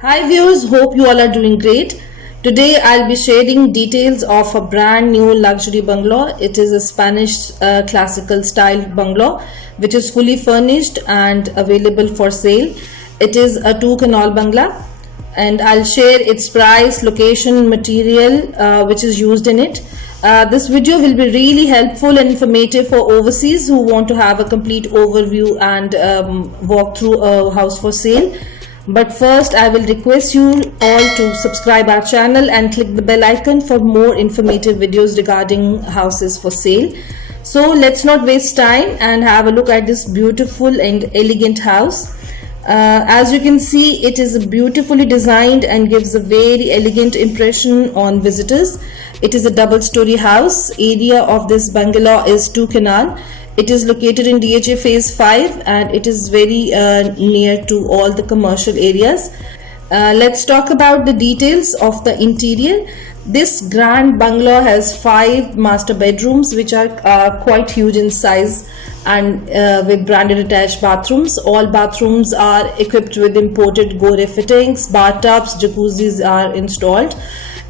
Hi viewers, hope you all are doing great. Today I'll be sharing details of a brand new luxury bungalow. It is a Spanish classical style bungalow which is fully furnished and available for sale. It is a two canal bungalow and I'll share its price, location, material which is used in it. This video will be really helpful and informative for overseas who want to have a complete overview and walk through a house for sale. But first I will request you all to subscribe our channel and click the bell icon for more informative videos regarding houses for sale. So let's not waste time and have a look at this beautiful and elegant house. As you can see, it is beautifully designed and gives a very elegant impression on visitors. It is a double-story house. Area of this bungalow is 2 canal. It is located in DHA phase 5 and it is very near to all the commercial areas. Let's talk about the details of the interior. This grand bungalow has 5 master bedrooms which are quite huge in size and with branded attached bathrooms. All bathrooms are equipped with imported Gore fittings, bathtubs, jacuzzis are installed.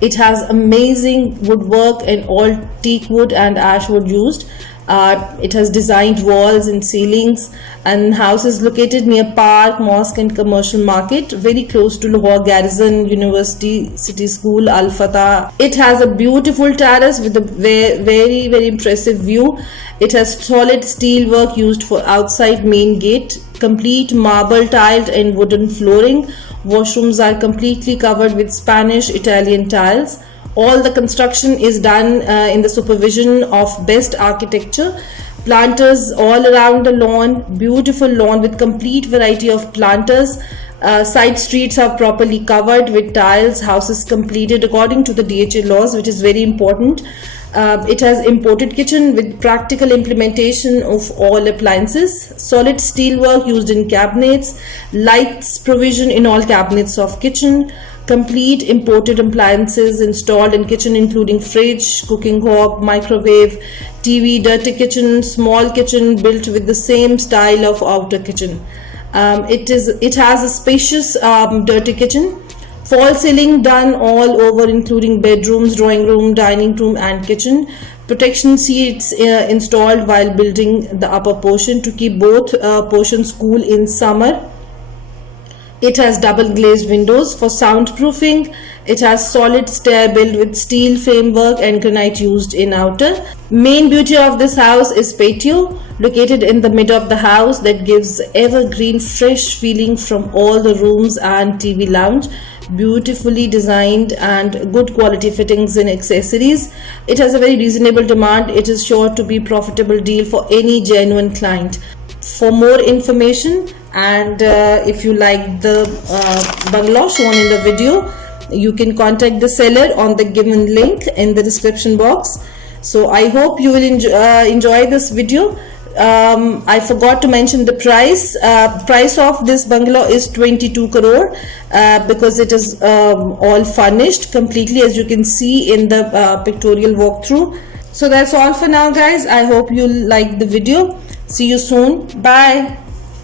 It has amazing woodwork and all teak wood and ash wood used. It has designed walls and ceilings, and house is located near park, mosque and commercial market, very close to Lahore Garrison University, City School, Al Fatah. It has a beautiful terrace with a very impressive view. It has solid steel work used for outside main gate, complete marble tiled and wooden flooring. Washrooms are completely covered with Spanish Italian tiles. All the construction is done in the supervision of best architecture. Planters all around the lawn, beautiful lawn with complete variety of planters. Side streets are properly covered with tiles. House is completed according to the DHA laws, which is very important. It has imported kitchen with practical implementation of all appliances. Solid steel work used in cabinets. Lights provision in all cabinets of kitchen. Complete imported appliances installed in kitchen including fridge, cooking hob, microwave, TV, dirty kitchen, small kitchen built with the same style of outer kitchen. It has a spacious dirty kitchen. False ceiling done all over including bedrooms, drawing room, dining room and kitchen. Protection seats installed while building the upper portion to keep both portions cool in summer. It has double glazed windows for soundproofing. It has solid stair built with steel framework and granite used in outer. Main beauty of this house is patio located in the middle of the house that gives evergreen fresh feeling from all the rooms and TV lounge. Beautifully designed and good quality fittings and accessories. It has a very reasonable demand. It is sure to be profitable deal for any genuine client. For more information and if you like the bungalow shown in the video, you can contact the seller on the given link in the description box. So I hope you will enjoy this video. I forgot to mention the price. Price of this bungalow is 22 crore because it is all furnished completely, as you can see in the pictorial walkthrough. So that's all for now guys. I hope you like the video. See you soon. Bye.